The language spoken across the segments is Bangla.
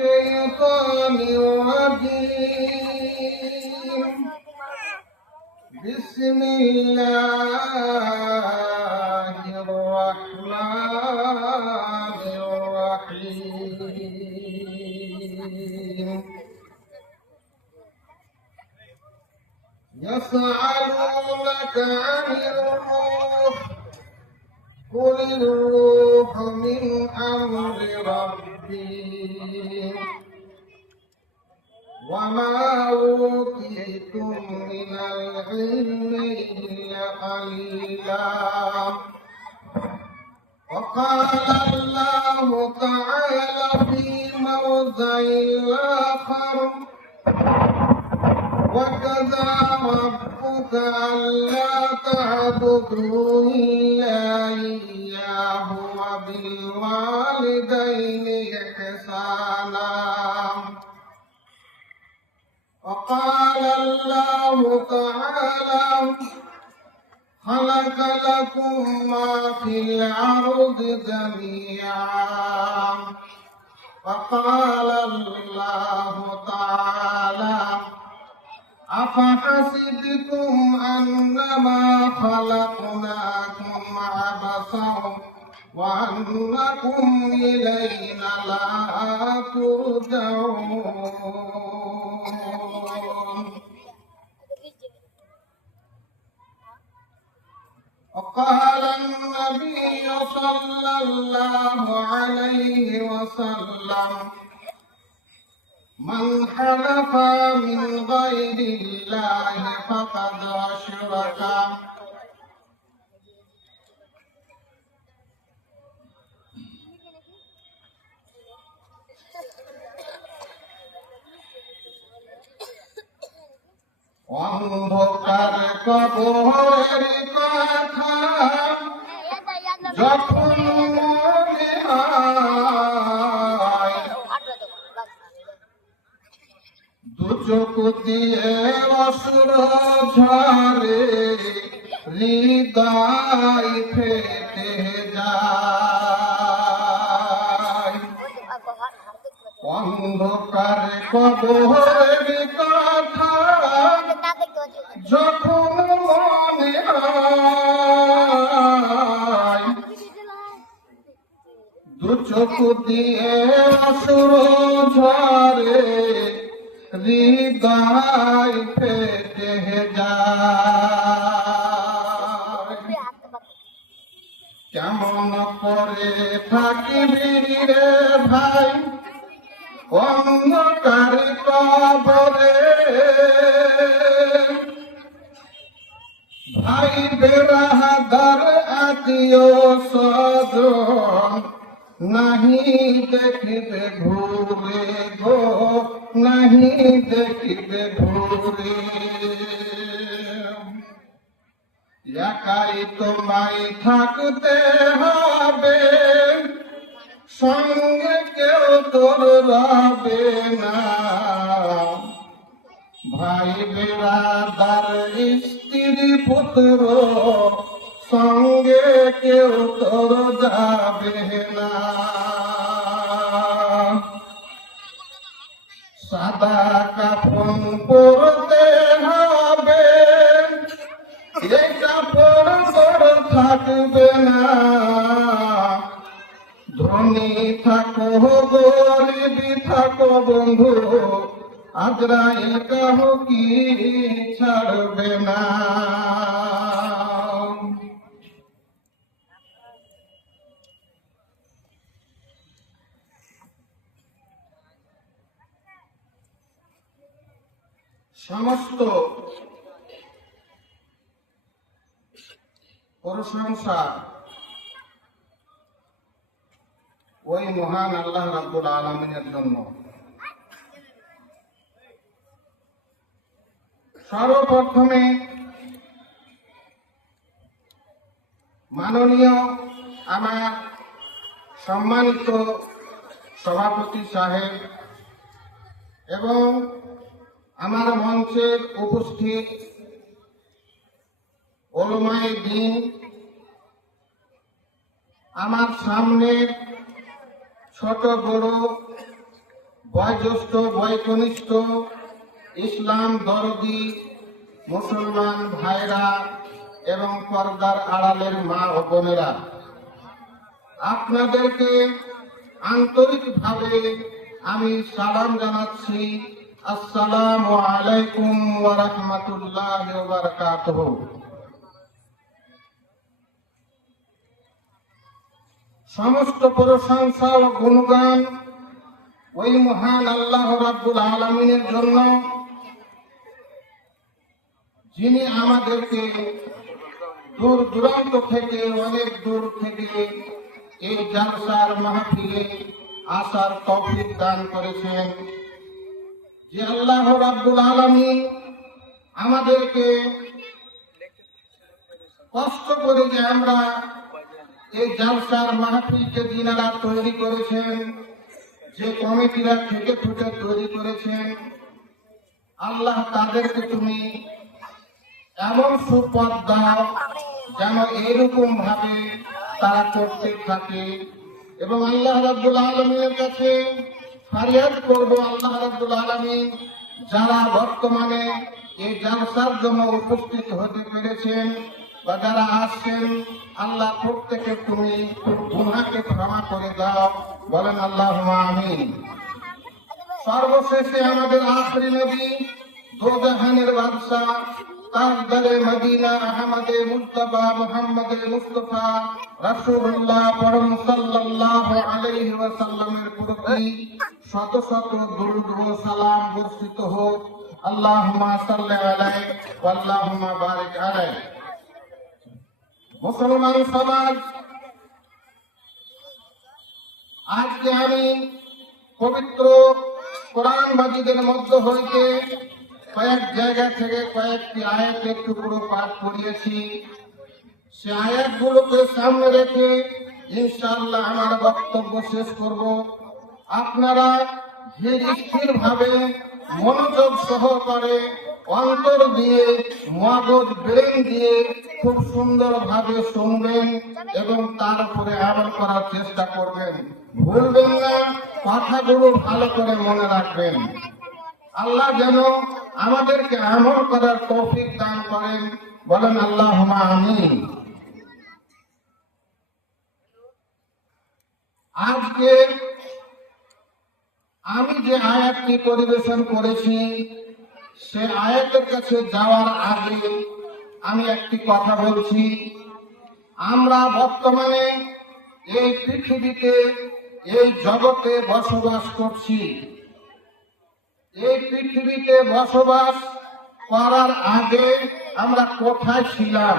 الشيطان الرجيم بسم الله الرحمن الرحيم يسألونك عن الروح قل الروح من أمر ربي وما أوتيتم من العلم إلا قليلا وقال الله تعالى في موضع آخر وكذا ربك ألا تعبدوا إلا إياه وبالوالدين إحسانا وقال الله تعالى خلق لكم ما في الأرض جميعا وقال الله تعالى أفحسبتم أنما خلقناكم عبثا وأنكم إلينا لا ترجعون وقال النبي صلى الله عليه وسلم من حلف من غير الله فقد أشرك অন্ধকার কবরের কথা যখন মনে হয় দু চোখ দিয়ে অশ্রু ঝরে হৃদয় ফেটে যায় অন্ধকার কবরের কথা যখন মনে হয় দু চোখ দিয়ে অশ্রু ঝরে হৃদয় ফেটে যায় কেমন করে থাকিবি রে ভাই অন্ধকার কবরে ভাই বেরাহাদার আত্মীয় স্বজন নাহি দেখিবে ঘুরে গো নাহি দেখিবে ঘুরে একাই তোমায় থাকতে হবে সঙ্গে কেউ তোর রবে না ভাই বেরাদার স্ত্রী পুত্র সঙ্গে কেউ তোর যাবে না সাদা কাফন পরতে হবে এই কাপড় তোর থাকবে না ধনী থাকো গরিবি থাকো বন্ধু আজরাইল কাহু কি ছাড়বে না সমস্ত প্রশংসা ওই মহান আল্লাহ রাব্বুল আলামিনের জন্য। সর্বপ্রথমে মাননীয় আমার সম্মানিত সভাপতি সাহেব এবং আমার মঞ্চের উপস্থিত ওলামায়ে দ্বীন, আমার সামনে ছোট বড় বয়োজ্যেষ্ঠ বয়কনিষ্ঠ ইসলাম দরদি মুসলমান ভাইরা এবং পর্দার আড়ালের মা ও বোনেরা, আপনাদেরকে আন্তরিকভাবে আমি সালাম জানাচ্ছি। আসসালামু আলাইকুম ওয়া রাহমাতুল্লাহি ওয়া বারাকাতুহু। সমস্ত প্রশংসা ও গুণগান ওই মহান আল্লাহ রাব্বুল আলামিনের জন্য, যিনি আমাদেরকে দূর দূরান্ত থেকে, অনেক দূর থেকে এই জালসার মাহফিলে আসার তৌফিক দান করেছেন। যে আল্লাহ রাব্বুল আলামিন আমাদেরকে কষ্ট করে যে আমরা এই জালসার মাহফিলকে যিনারা তৈরি করেছেন, যে কমিটিরা থেকে ফুটে তৈরি করেছেন, আল্লাহ তাদেরকে তুমি এমন সুপথ দাও যেন এরকম ভাবে তারা করতে থাকে। এবং আল্লাহ রাব্বুল আলামিনের কাছে ফরিয়াদ করব, আল্লাহ রাব্বুল আলামিন যারা বর্তমানে এই জালসার জন্য উপস্থিত হতে পেরেছেন বা যারা আসছেন, আল্লাহ প্রত্যেকে তুমি গুনাহকে ক্ষমা করে দাও, বলেন আল্লাহুম্মা আমিন। সর্বশেষে আমাদের আখরি নবী, দো জাহানের বাদশা, তাজদারে মদিনা, আহমদে মুস্তাফা, মুহাম্মদে মুস্তাফা রাসূলুল্লাহ পরম সাল্লাল্লাহু আলাইহি ওয়াসাল্লামের প্রতি শত শত দরুদ ও সালাম বর্ষিত হোক। আল্লাহুম্মা সাল্লি আলাইহি ওয়া আল্লাহুম্মা বারিক আলাইহি। মুসলমান সমাজ, আজকে আমি পবিত্র কোরআন মাজিদের মধ্য হইতে কয়েক জায়গা থেকে কয়েকটি আয়াতের টুকরো পাঠ করিয়েছি। সে আয়াতগুলোকে সামনে রেখে ইনশাআল্লাহ আমার বক্তব্য শেষ করব। আপনারা ধীর স্থির ভাবে, মনোযোগ সহকারে, অন্তর দিয়ে, মগজ ব্রেন দিয়ে খুব সুন্দর ভাবে শুনবেন এবং তার উপরে আমল করার চেষ্টা করবেন। ভুলবেন না, কথাগুলো ভালো করে মনে রাখবেন। আল্লাহ যেন আমাদেরকে আমল করার তৌফিক দান করেন, বলেন আল্লাহুম্মা আমিন। আজকে আমি যে আয়াতটি পরিবেশন করেছি, সে আয়াতের কাছে যাওয়ার আগে আমি একটি কথা বলছি। আমরা বর্তমানে এই পৃথিবীতে, এই জগতে বসবাস করছি। এই পৃথিবীতে বসবাস করার আগে আমরা কোথায় ছিলাম?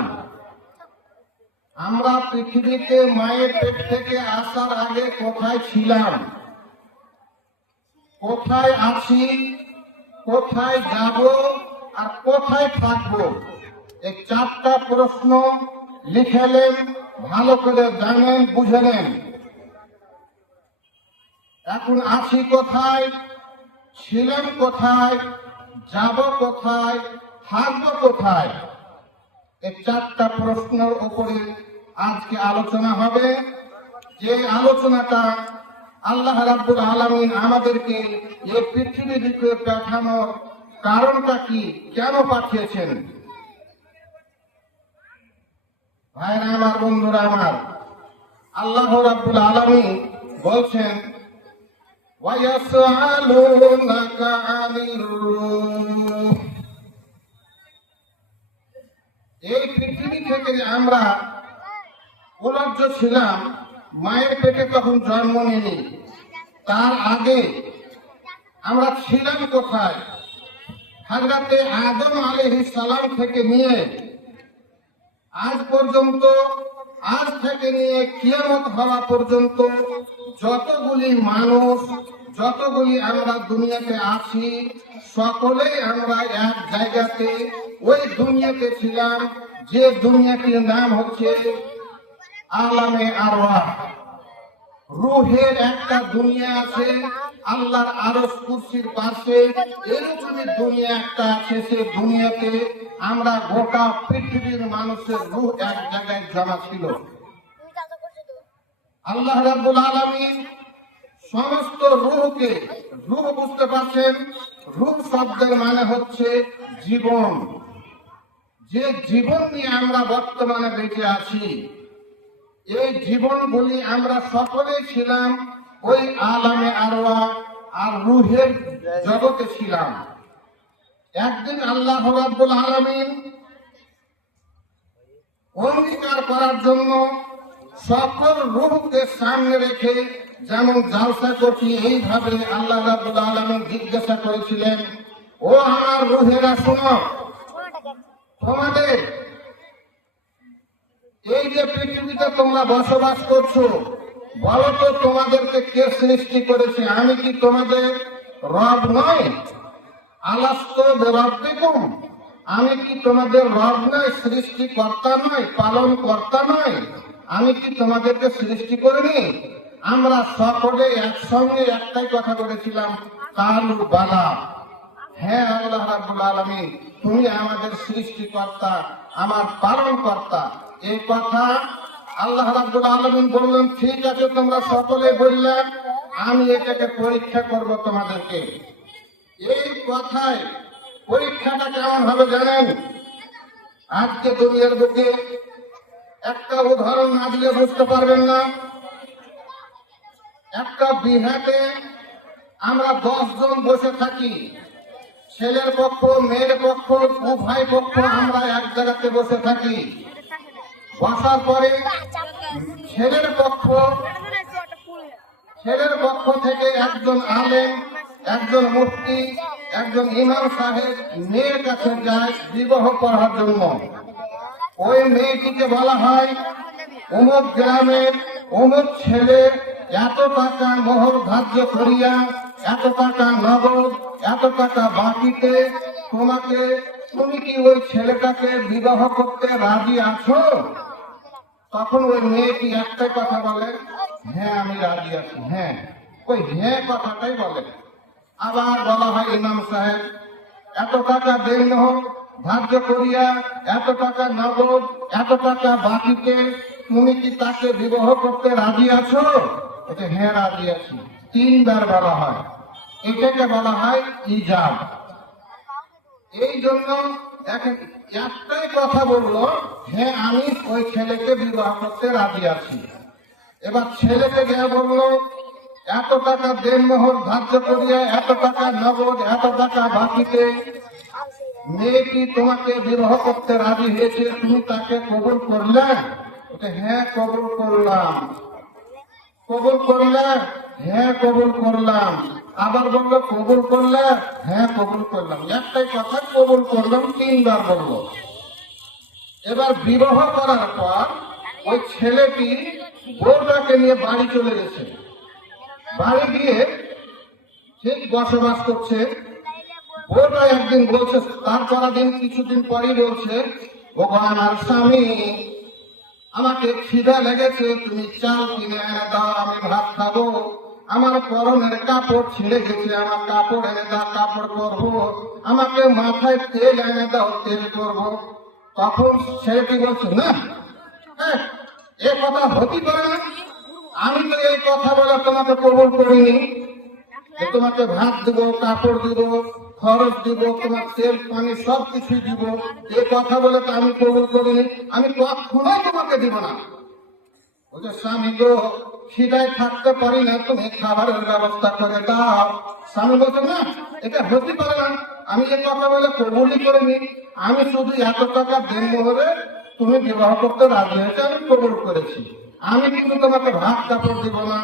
আমরা পৃথিবীতে মায়ের পেট থেকে আসার আগে কোথায় ছিলাম? কোথায় আছি? কোথায় যাব? আর কোথায় থাকবো? এই চারটা প্রশ্ন লিখেলেন, ভালো করে জানেন, বুঝে নেন। এখন আছি কোথায়, ছিলাম কোথায়, যাব কোথায়, থাকবো কোথায়? এই চারটা প্রশ্নের উপরে আজকে আলোচনা হবে। যে আলোচনাটা আল্লাহ রাব্বুল আলামিন আমাদেরকে এই পৃথিবীতে পাঠানোর কারণটা কি, কেন পাঠিয়েছেন? ভাইরা আমার, বন্ধুরা আমার, আল্লাহ রাব্বুল আলামিন বলছেন, ওয়ায়াসআলুনাকা আনির রূহ। এই পৃথিবী থেকে আমরা উলজ্জ ছিলাম, মায়ের পেটে তখন জন্ম নিনি, তার আগে আমরা ছিলাম কোথায়? হযরতে আদম আলাইহিস সালাম থেকে নিয়ে আজ পর্যন্ত, আজ থেকে নিয়ে কিয়ামত হওয়া পর্যন্ত যতগুলি মানুষ, যতগুলি আমরা দুনিয়াতে আছি, সকলেই আমরা এক জায়গাতে ওই দুনিয়াতে ছিলাম, যে দুনিয়াটির নাম হচ্ছে আলামে আরওয়াহ। রূহের একটা দুনিয়া আছে, আল্লাহর আরশ কুরসির পাশে এরকমই দুনিয়া একটা আছে। সে দুনিয়াতে আমরা গোটা পৃথিবীর মানুষের রূহ এক জায়গায় জমা ছিল। আল্লাহ রাব্বুল আলামিন সমস্ত রূহকে রূহ বুঝতে পারছেন? রূহ শব্দের মানে হচ্ছে জীবন। যে জীবন নিয়ে আমরা বর্তমানে বেঁচে আছি, এই জীবনগুলি আমরা সকলেই ছিলাম ওই আলামে আরওয়াহ আর রূহের জগতে ছিলাম। একদিন আল্লাহ রাব্বুল আলামিন অঙ্গীকার করার জন্য সকল রূহকে সামনে রেখে যেমন জালসা করছি, এইভাবে আল্লাহ রাব্বুল আলামিন জিজ্ঞাসা করেছিলেন, ও আমার রূহেরা শোনো, তোমাদের এই যে পৃথিবীতে তোমরা বসবাস করছো, বলো তো তোমাদেরকে কে সৃষ্টি করেছে? আমি কি তোমাদের রব নয়? আলাস্তু বিরাব্বিকুম, আমি কি তোমাদের রব নয়? সৃষ্টিকর্তা নয়? পালন কর্তা নয়? আমি কি তোমাদেরকে সৃষ্টি করিনি? আমরা সকলে একসঙ্গে একটাই কথা বলেছিলাম, কালু বালা, হ্যাঁ আল্লাহ রাব্বুল আলামিন, তুমি আমাদের সৃষ্টিকর্তা, আমার পালন কর্তা। এই কথা আল্লাহ রাব্বুল আলামিন বললেন, ঠিক আছে তোমরা সকলে বললে, আমি এটাকে পরীক্ষা করব তোমাদেরকে। এই কথায় পরীক্ষাটা কেমন হবে জানেন? আজকে দুনিয়ার বুকে একটা উদাহরণ না দিলে বুঝতে পারবেন না। একটা বিহাতে আমরা 10 জন বসে থাকি, ছেলের পক্ষ মেয়ের পক্ষ উভয় পক্ষ আমরা এক জায়গাতে বসে থাকি। বসার পরে ছেলের পক্ষ থেকে একজন আলেম, একজন মুফতি, একজন ইমাম সাহেব মেয়ের কাছে যায় বিবাহ করার জন্য। ওই মেয়েটিকে বলা হয়, অমুক গ্রামের অমুক ছেলে এত টাকা মোহর ধার্য করিয়া, এত টাকা নগদ, এত টাকা বাকিতে তোমাকে, তুমি কি ওই ছেলেটাকে বিবাহ করতে রাজি আছো? তখন ওই মেয়েটি একটাই কথা বলে, হ্যাঁ আমি রাজি আছি। হ্যাঁ, ওই হ্যাঁ কথাটাই বলে। আবার বলা হয়, ইমাম সাহেব এত টাকা দেন ধার্য করিয়া, এত টাকা নগদ, এত টাকা বাকিতে তুমি কি তাকে বিবাহ করতে রাজি আছো? হ্যাঁ রাজি আছি। 3 বার বলা হয়, এটাকে বলা হয় ইজাব। এই জন্য দেখেন, একটাই কথা বললো, হ্যাঁ আমি ওই ছেলেকে বিবাহ করতে রাজি আছি। এবার ছেলেকে গিয়ে বললো, এত টাকা দেন মোহর ধার্য করিয়া, এত টাকা নগদ, এত টাকা বাকিতে মেয়েটি তোমাকে বিবাহ করতে রাজি হয়েছে, তুমি তাকে কবুল করলে? হ্যাঁ কবুল করলাম। কবুল করলে? হ্যাঁ কবুল করলাম। আবার বললো কবুল করলে? হ্যাঁ কবুল করলাম। একটাই কথা, কবুল করলাম 3 বার বললো। এবার বিবাহ করার পর ওই ছেলেটি বউটাকে নিয়ে বাড়ি চলে গেছে। বাড়ি গিয়ে ঠিক বসবাস করছে। বউটা একদিন বলছে, তারপর দিন কিছুদিন পরেই বলছে, ও আমার স্বামী, আমাকে খিদা লেগেছে, তুমি চাল কিনে এনে দাও, আমি ভাত খাবো। আমার পরনের কাপড় ছিঁড়ে গেছে, আমার কাপড় এনে দাও, কাপড় করবো। আমাকে মাথায় তেল এনে দাও, তেল করবো। তখন ছেলেটি বলছে, না এ কথা হতে পারে না, আমি তো এই কথা বলে তোমাকে কবুল করিনি, যে তোমাকে ভাত দিব, কাপড় দিব, খরচ দিব, তোমার তেল পানি সবকিছু দিব, এই কথা বলে তো আমি কবুল করিনি, আমি কখনোই তোমাকে দিব না। বলছে, স্বামী গো, খিদায় থাকতে পারি না, তুমি খাবারের ব্যবস্থা করে দাও। স্বামী বলছে, না এটা হতে পারে না, আমি এই কথা বলে কবুলই করিনি, আমি শুধু এত টাকা দেন মোহরে তুমি বিবাহ করতে রাজি হয়েছে, আমি কবুল করেছি। আমি কিন্তু তোমাকে ভাত কাপড় দিব না,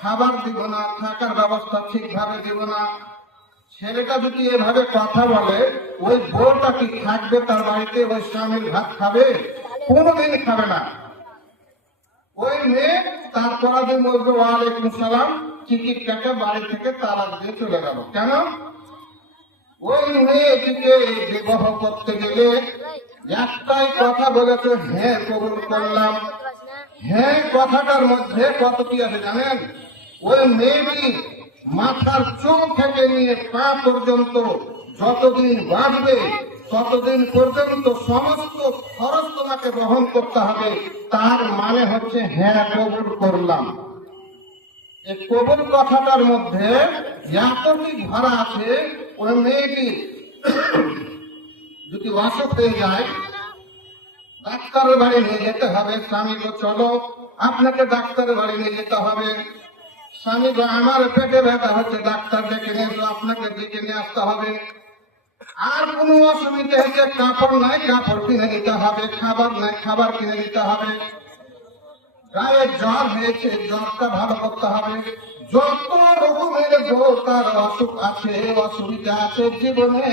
খাবার দিব না, থাকার ব্যবস্থা ঠিকভাবে দিব না। ছেলেটা যদি এভাবে কথা বলে, ওই বউটা কি থাকবে তার বাড়িতে? ওই স্বামীর ভাত খাবে? কোনোদিন খাবে না। ওই মেয়ে তারপর দিন বলবে, ওয়ালাইকুম সালাম, টিকিট কেটে বাড়ি থেকে তালাক দিয়ে চলে গেল। কেন? ওই মেয়েটিকে বিবাহ করতে গেলে একটাই কথা বলেছে, হ্যাঁ কবুল করলাম। হ্যাঁ কথাটার মধ্যে কত কি আছে জানেন? ওই মেয়েটি মাথার চুল থেকে নিয়ে পা পর্যন্ত যতদিন বাঁচবে ততদিন পর্যন্ত সমস্ত খরচ তোমাকে বহন করতে হবে। তার মানে হচ্ছে হ্যাঁ কবুল করলাম। এই কবুল কথাটার মধ্যে এতটি ভরা আছে, ওই মেয়েটি যদি অসুখ হয়ে যায়, ডাক্তারের বাড়ি নিয়ে যেতে হবে। স্বামী গো চলো, আপনাকে ডাক্তারের বাড়ি নিয়ে যেতে হবে। স্বামী গো আমার পেটে ব্যথা হচ্ছে, ডাক্তার ডেকে নিয়ে এসো, আপনাকে ডেকে নিয়ে আসতে হবে। আর কোনো অসুবিধা হচ্ছে, কাপড় নাই, কাপড় কিনে নিতে হবে। খাবার নাই, খাবার কিনে নিতে হবে। গায়ে জ্বর হয়েছে, জ্বরটা ভালো করতে হবে। যত রকমের তার অসুখ আছে, অসুবিধা আছে জীবনে,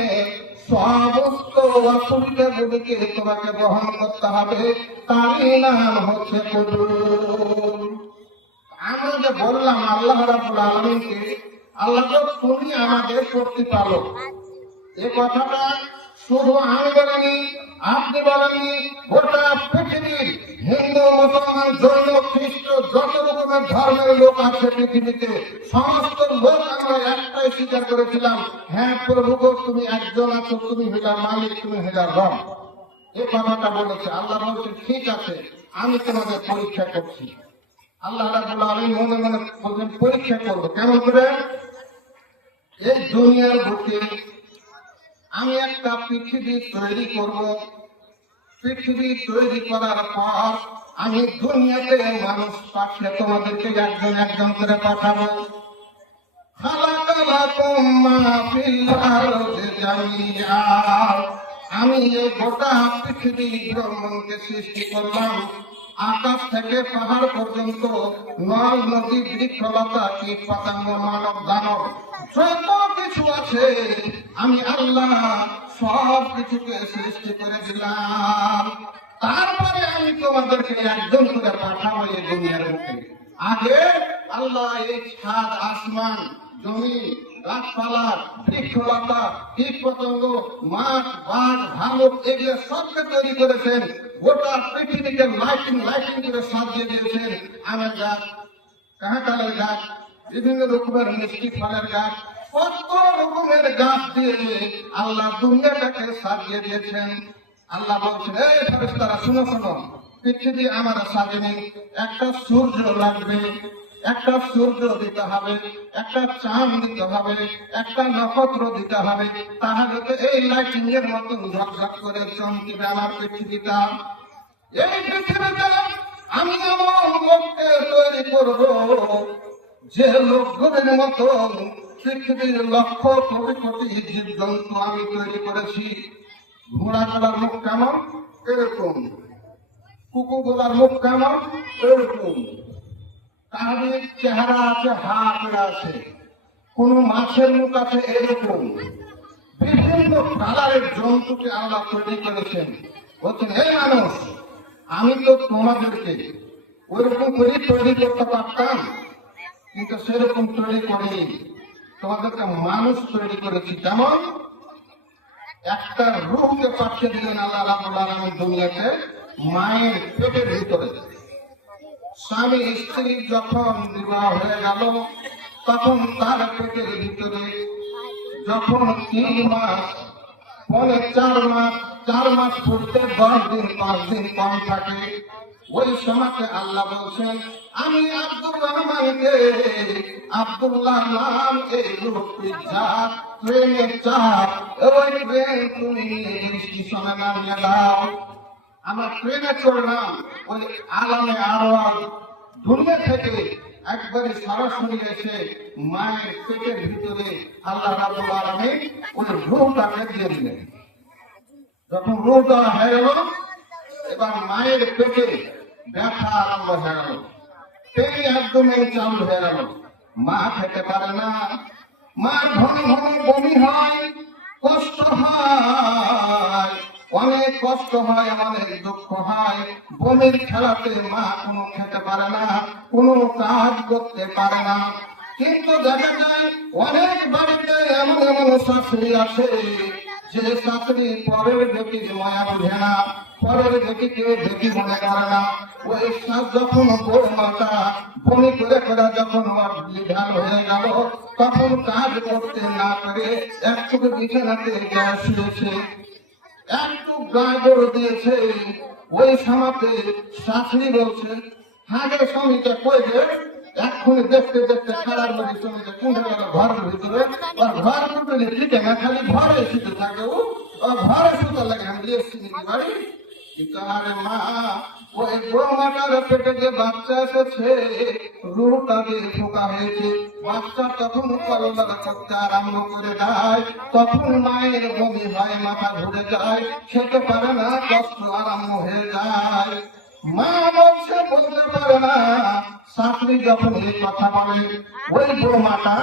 সমস্ত অসুবিধাগুলিকে তোমাকে গ্রহণ করতে হবে। তারই নাম হচ্ছে কবুল। আমরা যে বললাম আল্লাহ রাব্বুল আলামিনকে, আল্লাহ তো তুমি আমাদের প্রতিপালক, এই কথাটা শুধু আমি বলিনি, আপনি বলেননি, গোটা পৃথিবীর হিন্দু, মুসলমান, জৈন, খ্রিস্ট, যত রকমের ধর্মের লোক আছে পৃথিবীতে, সমস্ত লোক আমরা একটাই স্বীকার করেছিলাম, হ্যাঁ প্রভু গো তুমি একজন আছো, তুমি হইলার মালিক, তুমি হইলার রব। এই কথাটা বলেছে। আল্লাহ বলছে ঠিক আছে, আমি তোমাদের পরীক্ষা করছি। আল্লাহ রাব্বুল আলামিন মনে মনে বলছেন পরীক্ষা করবো। কেমন করে? এই দুনিয়ার বুকে আমি একটা পৃথিবী তৈরি করব। পৃথিবী তৈরি করার পর আমি দুনিয়াতে মানুষ পাঠিয়ে তোমাদেরকে একজন একজন করে পাঠাবো। খালাকালাকুম মা ফিল আরদি জামিআ, আমি এই গোটা পৃথিবী ব্রহ্মাণ্ডকে সৃষ্টি করলাম। আকাশ থেকে পাহাড় পর্যন্ত, নদ নদী, বৃক্ষলতা, কীট পতঙ্গ, মানব দানব, যত কিছু আছে আমি আল্লাহ সব কিছুকে সৃষ্টি করে দিলাম। তারপরে আমি তোমাদেরকে একজন করে পাঠাবো এই দুনিয়ার বুকে। আগে আল্লাহ এই ছাদ, আসমান, জমি, গাছপালা, বৃক্ষলতা, কীট পতঙ্গ, মাছ, বাঘ, ভালুক, এগুলো সবকে তৈরি করেছেন। গোটা পৃথিবীকে লাইটিং করে সাজিয়ে দিয়েছেন। আমের গাছ, কাঁঠালের গাছ, বিভিন্ন রকমের মিষ্টি ফলের গাছ, কত রকমের গাছ দিয়ে আল্লাহ দুনিয়াটাকে সাজিয়ে দিয়েছেন। আল্লাহ বলছেন, এই ফেরেশতারা শুনো শোনো, পৃথিবী আমার সাজেনি, একটা সূর্য লাগবে, একটা সূর্য দিতে হবে, একটা চাঁদ দিতে হবে, একটা নক্ষত্র দিতে হবে, তাহলে তো এই লাইটিং এর মতন ঝকঝক করে চমকিবে আমার পৃথিবীটা। এই পৃথিবীতে আমি এমন লোককে তৈরি করব, যে লোকগুলির মতো পৃথিবীর লক্ষ কোটি কোটি জীব জন্তু আমি তৈরি করেছি। ঘোড়াগুলার মুখ কেমন? এরকম। কুকুরগুলার মুখ কেমন? এরকম। তাদের চেহারা আছে, হাত আছে। কোন মাছের মুখ আছে এরকম। বিভিন্ন কালারের জন্তুকে আল্লাহ তৈরি করেছেন। বলছেন, হে মানুষ, আমি তো তোমাদেরকে ওইরকম করে তৈরি করতে পারতাম, কিন্তু সেরকম তৈরি করিনি। তোমাদেরকে মানুষ তৈরি করেছি। যেমন একটা রূহকে পাঠিয়ে দিলেন আল্লাহ রাব্বুল আলামিন দুনিয়াতে মায়ের পেটের ভিতরে। স্বামী স্ত্রী যখন বিবাহ হয়ে গেল, তখন তার পেটের ভিতরে যখন 3 মাস, পরে 4 মাস পড়তে 10 দিন 5 দিন কম থাকে, ওই সময়কে আল্লাহ বলছেন, আমি আব্দুর রহমানকে, আব্দুল্লাহ নাম এই লোকটি যা ট্রেনের চাপ, ওই ট্রেন তুমি স্টেশনে নামিয়ে দাও। আমরা ট্রেনে চড়লাম, ওই আলামে আরওয়াজ দুনিয়া থেকে একবারে সরাসরি এসে মায়ের পেটের ভিতরে আল্লাহ রাব্বুল আলামিন ওই রূহটাকে দিয়ে দিলেন। যখন রূহ দেওয়া হয়ে গেল, এবার মায়ের পেটে ব্যথা আরম্ভ হয়ে গেল, পেটে একদমই চালু হয়ে গেল। মা খেতে পারে না, মার ঘন ঘন বমি হয়, কষ্ট হয়, অনেক কষ্ট হয়, অনেক দুঃখ হয়। বমির খেলাতে মা কোনো খেতে পারে না, কোনো কাজ করতে পারে না। কিন্তু দেখা যায় অনেক বাড়িতে এমন এমন শাশুড়ি আছে, যে শাশুড়ি পরের বেটির মায়া বুঝে না, পরের বেটিকে বেটি মনে করে না। ওই যখন বৌমাটা বমি করে যখন লিভার হয়ে গেল, তখন কাজ করতে না করে একটু বিছানাতে শুয়েছে, একটু গাগর দিয়েছে। ওই সময়তে শাশুড়ি বলছে, হাগে স্বামীটা কই রে, এক্ষুনি দেখতে দেখতে খেলার মধ্যে চলে যায় কোন ঘরের ভিতরে আর ঘর ভিতরে ঠিক না খালি ঘরে শুতে থাকে ও ঘরে শুতে লাগে আমি এসছি বাড়ি আরে মা ওই বৌমাটার পেটে যে বাচ্চা এসেছে রুটা দিয়ে ঢোকা হয়েছে বাচ্চা তখন কলরা করতে আরম্ভ করে দেয় তখন মায়ের বমি হয় মাথা ঘুরে যায় খেতে পারে না কষ্ট আরম্ভ হয়ে যায় মা বলছে বলতে পারে না শাশুড়ি যখন এই কথা বলে ওই বৌমাটা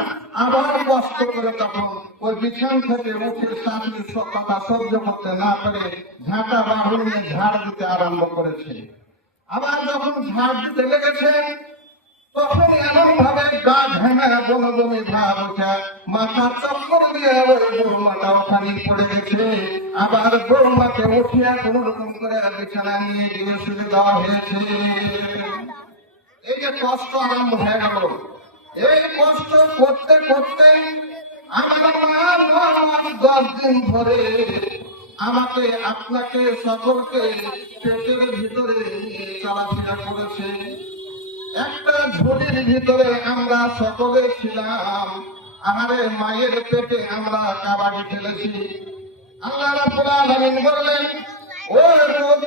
আবার কষ্ট করে তখন ওই বিছান থেকে উঠে শাশুড়ির কথা সহ্য করতে না পেরে ঝাঁটা বাহু নিয়ে ঝাড় দিতে আরম্ভ করেছে আবার যখন ঝাড় দিতে লেগেছে তখন এমন ভাবে গা ঘেমে বমি ভাব ওঠে মাথা চক্কর দিয়ে ওই বৌমাটা ওখানে পড়ে গেছে আবার বৌমাকে উঠিয়ে কোন রকম করে বিছানা নিয়ে গিয়ে শুয়ে দেওয়া হয়েছে এই যে কষ্ট আরম্ভ হয়ে গেল এই কষ্ট করতে করতে আমার মা 10 দিন ধরে আমাকে আপনাকে সকলকে পেটের ভিতরে নিয়ে চলাফেরা করেছে একটা ঝুড়ির ভিতরে আমরা সকলে ছিলাম আমাদের মায়ের পেটে আমরা কাবাডি খেলেছি আল্লাহ রাব্বুল আলামিন বললেন ও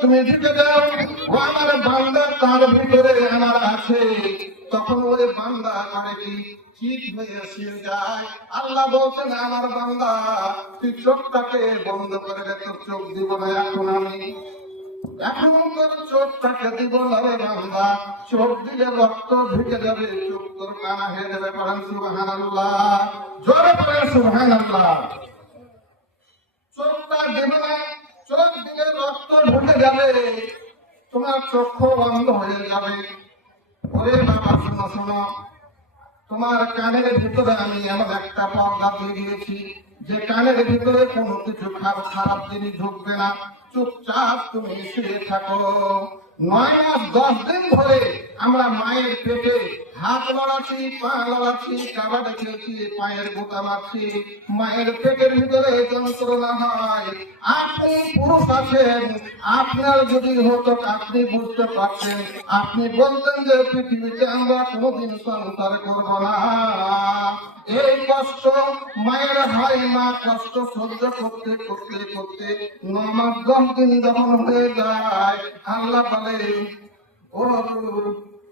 তুমি ঢুকে যাও ও আমার বান্দা তার ভিতরে আমার আছে তখন ওই বান্দা করে কি ঠিক হয়ে শুয়ে যায় আল্লাহ বলছেন আমার বান্দা তুই চোখটাকে বন্ধ করে দে তোর চোখ দিব না এখন তোর চোখটাকে দিব না রে বান্দা চোখ দিলে রক্ত ঢুকে যাবে চোখ তোর কানা হয়ে যাবে পড়েন সুবহানাল্লাহ জোরে পড়েন সুবহানাল্লাহ চোখটা দেবে না চোখ দিলে রক্ত ঢুকে যাবে তোমার চক্ষু বন্ধ হয়ে যাবে ওরে বাবা শোনো শোনো তোমার কানের ভিতরে আমি এমন একটা পর্দা দিয়ে দিয়েছি যে কানের ভিতরে কোনো কিছু খারাপ জিনিস ঢুকবে না চুপচাপ তুমি শুয়ে থাকো 9 মাস 10 দিন ধরে আমরা মায়ের পেটে হাত লড়াচ্ছি পা লড়াচ্ছি কাবাডি খেলছি পায়ের গোটা মারছি মায়ের পেটের ভিতরে যন্ত্রণা হয় আপনি পুরুষ আছেন আপনার যদি হতো আপনি বুঝতে পারতেন আপনি বলতেন যে পৃথিবীতে আমরা কোনোদিন সংসার করবো না এই কষ্ট মায়ের হয় মা কষ্ট সহ্য করতে করতে করতে 9 মাস 10 দিন যখন হয়ে যায় আল্লাহ বলে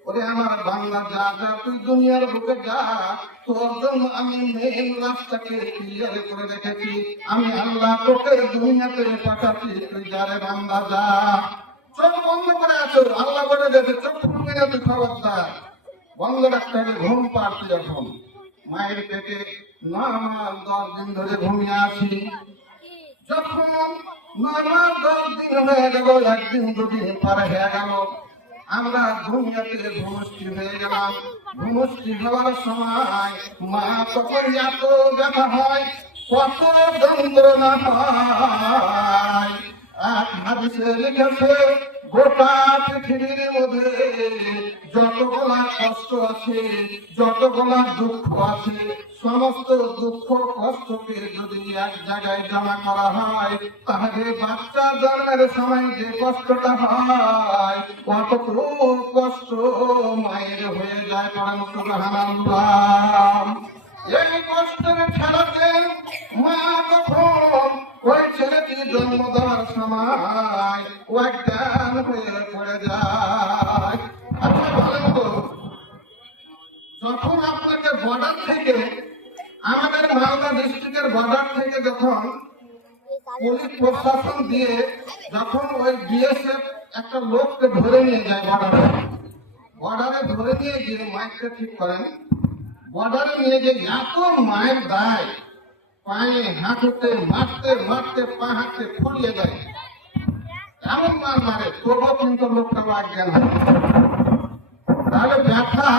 ওরে আমার বান্দা যা যা তুই দুনিয়ার বুকে যা তোর জন্য আমি মেন রাস্তাকে ক্লিয়ার করে রেখেছি আমি আল্লাহ তোকে দুনিয়াতে পাঠাচ্ছি তুই যারে বান্দা যা চোখ বন্ধ করে আছো আল্লাহ বলে দেবে চোখ খুলবি না তুই খবরদার বন্ধ রাখতে হবে ঘুম পাড়ছি যখন মায়ের পেটে 9 মাস 10 দিন ধরে ঘুমিয়ে আছি যখন 9 মাস 10 দিন হয়ে গেল একদিন দুদিন পরে হয়ে গেল আমরা দুনিয়াতে ভূমিষ্ঠ হয়ে গেলাম ভূমিষ্ঠ হওয়ার সময় মা তখন এত ব্যথা হয় কত যন্ত্রণা হয় এক হাদিসে লিখেছে গোটা পৃথিবীর মধ্যে যতগুলা কষ্ট আছে যতগুলা দুঃখ আছে সমস্ত দুঃখ কষ্টকে যদি এক জায়গায় জমা করা হয় তাহলে বাচ্চা জন্মের সময় যে কষ্টটা হয় কতটুকু কষ্ট মায়ের হয়ে যায় পরম সুবহানাল্লাহ এই কষ্টের ঠেলাতে মা তখন ওই ছেলেটি জন্ম দেওয়ার সময় অজ্ঞান হয়ে পড়ে যায় যখন আপনাকে বর্ডার থেকে আমাদের মালদা ডিস্ট্রিক্টের বর্ডার থেকে যখন পুলিশ প্রশাসন দিয়ে যখন ওই বিএসএফ একটা লোককে ধরে নিয়ে যায় বর্ডারে ধরে নিয়ে গিয়ে মাইকটা ঠিক করেন বর্ডারে নিয়ে গিয়ে এত মায়ের দায় পায়ে হাঁটুতে মারতে মারতে পা হাঁটতে ফুলিয়ে যায় এমন মার মারে তবুও কিন্তু লোকটা অজ্ঞান হয় তাহলে ব্যথা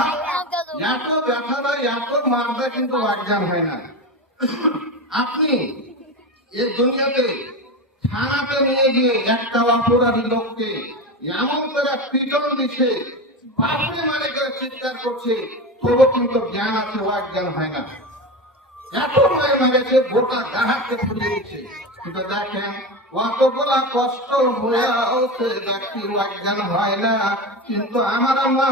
এত ব্যথা দেয় এত মার দেয় কিন্তু অজ্ঞান হয় না আপনি এই দুনিয়াতে থানাতে নিয়ে গিয়ে একটা অপরাধী লোককে এমন করে পিটন দিচ্ছে বাপরে মানে করে চিৎকার করছে তবুও কিন্তু জ্ঞান আছে অজ্ঞান হয় না এত মায়ের মারেছে গোটা গাহাতে ফুলিয়ে দিচ্ছে কিন্তু দেখেন কতগুলা কষ্ট হয়েও সে ব্যক্তি অজ্ঞান হয় না। কিন্তু আমার মা,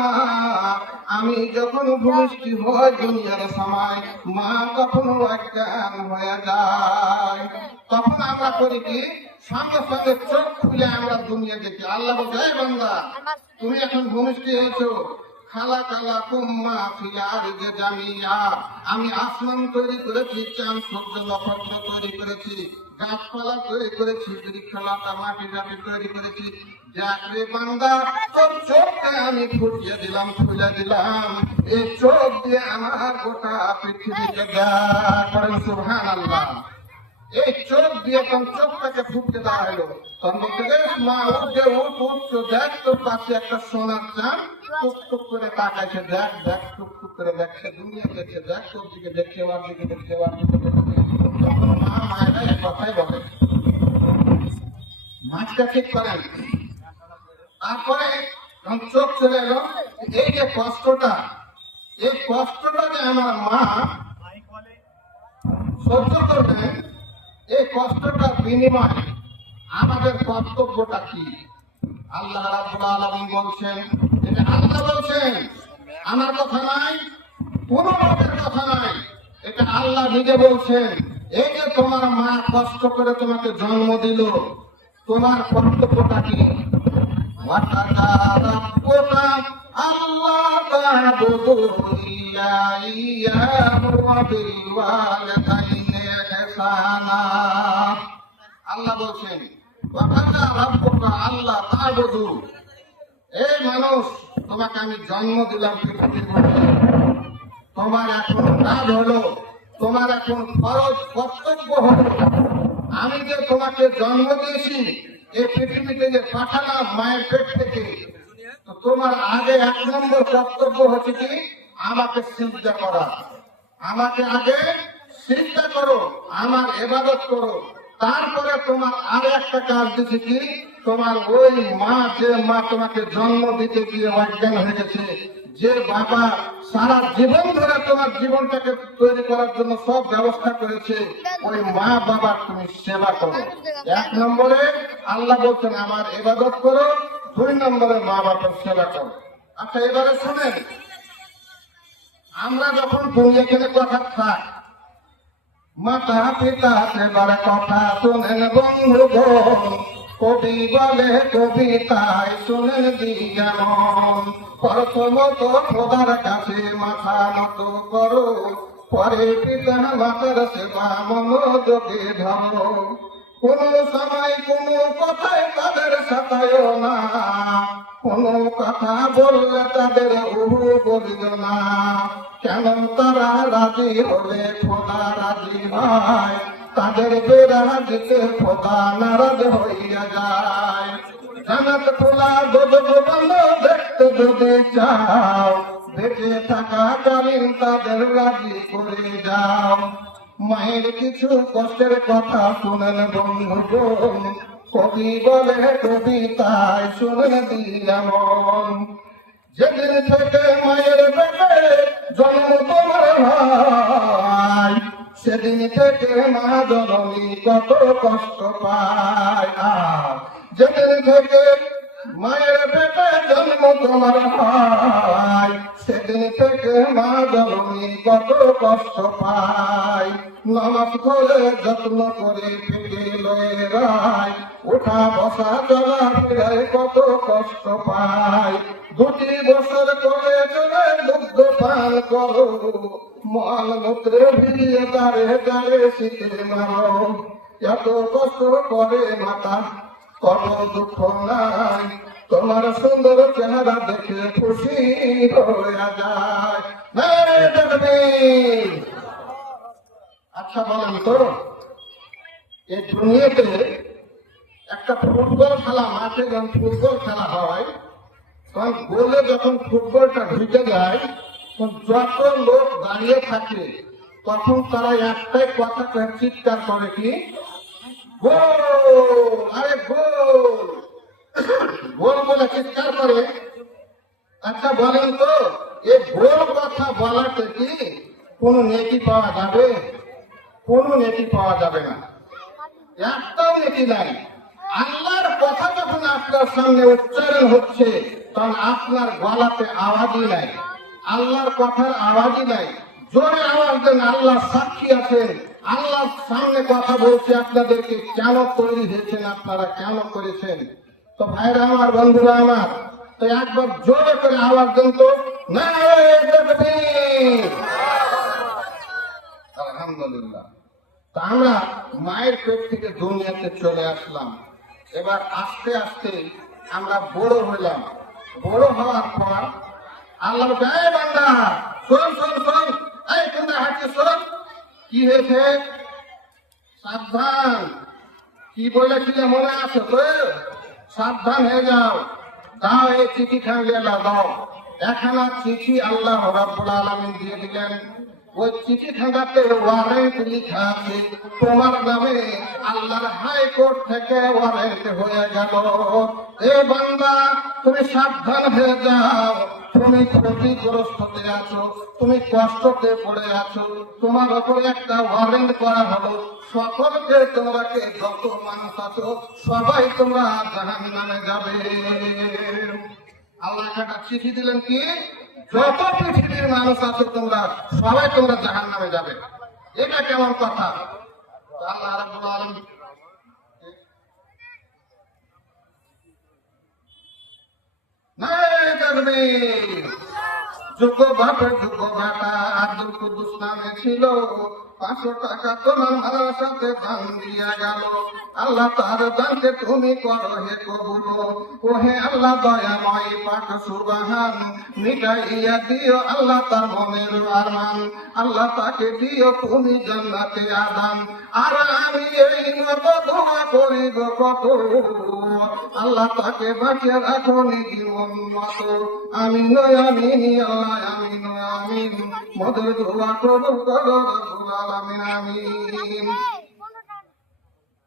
আমি যখন ভূমিষ্ঠ হয় দুনিয়ার সময়, মা কখনো অজ্ঞান হয়ে যায়। তখন আমরা করি কি, সঙ্গে সঙ্গে চোখ খুলে আমরা দুনিয়া দেখি। আল্লাহ বলছে, এই বান্দা, তুমি এখন ভূমিষ্ঠ হয়েছো, খালা কালা কুম্মা ফিলারিজে জামিয়া, আমি আসমান তৈরি করেছি, চাঁদ সূর্য নক্ষত্র তৈরি করেছি, গাছপালা তৈরি করেছি, বৃক্ষলতা মাটি জাতি তৈরি করেছি। যাকে বান্দা তোর চোখকে আমি ফুটিয়ে দিলাম, খুলে দিলাম, এই চোখ দিয়ে আমার গোটা পৃথিবীকে দেখ করেন সুবহানাল্লাহ। এই চোখ দিয়ে তোর চোখটাকে ফুটতে দেওয়া হলো। তখন বলতে মা উঠে উঠছো, দেখ তোর পাশে একটা সোনার চাঁদ টুক টুক করে তাকাইছে, দেখ দেখ টুক টুক করে দেখছে, দুনিয়া দেখছে, দেখ তোর দিকে দেখছে, ওর দিকে দেখছে, ওর দিকে দেখছে। তখন মা মায়েরা এক কথাই বলে, মাছটা ঠিক করেন। তারপরে যখন চোখ চলে এলো, এই যে কষ্টটা, এই কষ্টটা যে আমার মা সহ্য করবেন, এই কষ্টটার বিনিময় আমাদের কর্তব্যটা কি? আল্লাহ রাব্বুল আলামিন বলছেন, এটা আল্লাহ বলছেন, আমার কথা নাই, কোন লোকের কথা নাই, এটা আল্লাহ নিজে বলছেন। এই যে তোমার মা কষ্ট করে তোমাকে জন্ম দিল, তোমার কর্তব্যটা কি? আল্লাহ তা'বুদু ইল্লা ইয়্যাহু ওয়া বিল ওয়ালিদাইনি ইহসানা। আল্লাহ বলছেন, আল্লাহ তা'বুদু, এই মানুষ, তোমাকে আমি জন্ম দিলাম পৃথিবীর মধ্যে, তোমার এখন কাজ হলো, তোমার এখন ফরজ কর্তব্য হলো, আমি যে তোমাকে জন্ম দিয়েছি, এই পৃথিবীতে যে পাঠালাম মায়ের পেট থেকে, তো তোমার আগে এক নম্বর কর্তব্য হচ্ছে কি, আমাকে সিজদা করা। আমাকে আগে সিজদা করো, আমার ইবাদত করো। তারপরে তোমার আর একটা কাজ দিচ্ছে কি, তোমার ওই মা, যে মা তোমাকে জন্ম দিতে গিয়ে অজ্ঞান হয়ে গেছে, যে বাবা সারা জীবন ধরে তোমার জীবনটাকে তৈরি করার জন্য সব ব্যবস্থা করেছে, ওই মা বাবার তুমি সেবা করো। এক নম্বরে আল্লাহ বলছেন আমার ইবাদত করো, দুই নম্বরে মা বাবার সেবা করো। আচ্ছা, এবারে শুনেন, আমরা যখন দুনিয়াতে কথা থাক, মাতা পিতা সেবার কথা শুনেন বন্ধুগণ, কবি বলে কবিতায় শুনেন যেমন, প্রথমত খোদার কাছে মাথা নত করো, পরে পিতা মাতার সেবা মনোযোগে ধরো। কোন সময় কোন কথায় তাদের সাথায়ও না, কোন কথা বললে তাদের উহু বলিল না। কেন তারা রাজি হলে খোদা রাজি হয়, তাদের বেড়া দিতে খোদা নারাজ হইয়া যায়। জান্নাত খোলা দোজখ বন্ধ দেখতে যদি চাও, বেঁচে থাকা কালীন তাদের রাজি করে যাও। মায়ের কিছু কষ্টের কথা শুনেন বন্ধুগণ, কবি বলে কবিতায় শুনেন যেমন, যেদিন থেকে মায়ের পেটে জন্ম তোমার ভাই, সেদিন থেকে মা জননী কত কষ্ট পায়। যেদিন থেকে মায়ের পেটে জন্ম তোমার ভাই, সেদিন থেকে মা জননী কত কষ্ট পায়। নামাজ পড়ে যত্ন করে ফিরে লয়ে রায়, ওঠা বসা চলা ফিরায় কত কষ্ট পায়। 2 বছর করে চলে দুগ্ধ পান করো, মল মূত্রে ভিজিয়ে দাঁড়ে দাঁড়ে শীতে মারো। এত কষ্ট করে মাতা, কত দুঃখ নাই, তোমার সুন্দর চেহারা দেখে খুশি হয়ে যায়। আচ্ছা বলেন তো, এই দুনিয়াতে একটা ফুটবল খেলা, মাঠে যখন ফুটবল খেলা হয়, তখন গোলে যখন ফুটবলটা ঢুকে যায়, তখন যত লোক দাঁড়িয়ে থাকে, তখন তারা একটাই কথা চিৎকার করে কি, গোল, আরে গোল, গোল বলে চিৎকার করে। আচ্ছা বলেন তো, এই গোল কথা বলাতে কি কোনো নেকি পাওয়া যাবে? কোনো নেকি পাওয়া যাবে না। একটাও নেকি নাই। আল্লাহর কথা যখন আপনার সামনে উচ্চারণ হচ্ছে তখন আপনার গলাতে আওয়াজই নাই, আল্লাহর কথার আওয়াজই নাই। জোরে আওয়াজ দেন, আল্লাহ সাক্ষী আছেন। আল্লাহর সামনে কথা বলছে, আপনাদেরকে কেন তৈরি হয়েছেন, আপনারা কেন করেছেন। তো ভাইরা আমার, বন্ধুরা আমার, তো একবার জোরে করে আওয়াজ দেন তো, নারায়ে তাকবীর। আলহামদুলিল্লাহ। তা আমরা মায়ের পেট থেকে দুনিয়াতে চলে আসলাম। এবার আস্তে আস্তে আমরা বড় হলাম। বড় হওয়ার পর আল্লাহ গায়ে বান্দা, শোন শোন শোন, এই তোমরা হাঁটছে শোন, কি হয়েছে, সাবধান। কি বলেছিলে মনে আছে তো? সাবধান হয়ে যাও। দাও এই চিঠি খাইয়ে দাও। একখানা চিঠি আল্লাহ রাব্বুল আলামিন দিয়ে দিলেন। ওই চিঠি খানাতে ওয়ারেন্ট লেখা আছে তোমার নামে, আল্লাহর হাইকোর্ট থেকে ওয়ারেন্ট হয়ে গেল। এ বান্দা, তুমি সাবধান হয়ে যাও। তুমি ক্ষতিগ্রস্ততে আছো, তুমি কষ্টতে পড়ে আছো, তোমার উপরে একটা ওয়ারেন্ট করা হলো। সকলকে, তোমাকে যত মানুষ আছো সবাই তোমরা জাহান্নামে যাবে। আল্লাহ একটা চিঠি দিলেন, কি যত পৃথিবীর মানুষ আছে তোমরা সবাই তোমরা জাহান্নামে যাবে। এটা কেমন কথা? আল্লাহ রাব্বুল আলামিন নারায়ে তাকবীর। যোগ্য বাপের যোগ্য বেটা আব্দুল কুদ্দুস নামে ছিল। 500 টাকা তোমার মাদ্রাসাতে দান দিয়া গেল। আল্লাহ তার দানকে তুমি করো হে কবুল। ও হে আল্লাহ দয়াময় পাক সুবহান, মিটাইয়া দিও আল্লাহ তার মনের আরমান। আল্লাহ তাকে দিও তুমি জান্নাতে আদান। আর আমি এই মত দোয়া করিব কত, আল্লাহ তাকে বাঁচিয়ে রাখো জীবন মত। আমিন আমিন আল্লাহ আমিন আমিন, মধুর দোয়া কবুল করো রব্বুল আলামিন আমিন।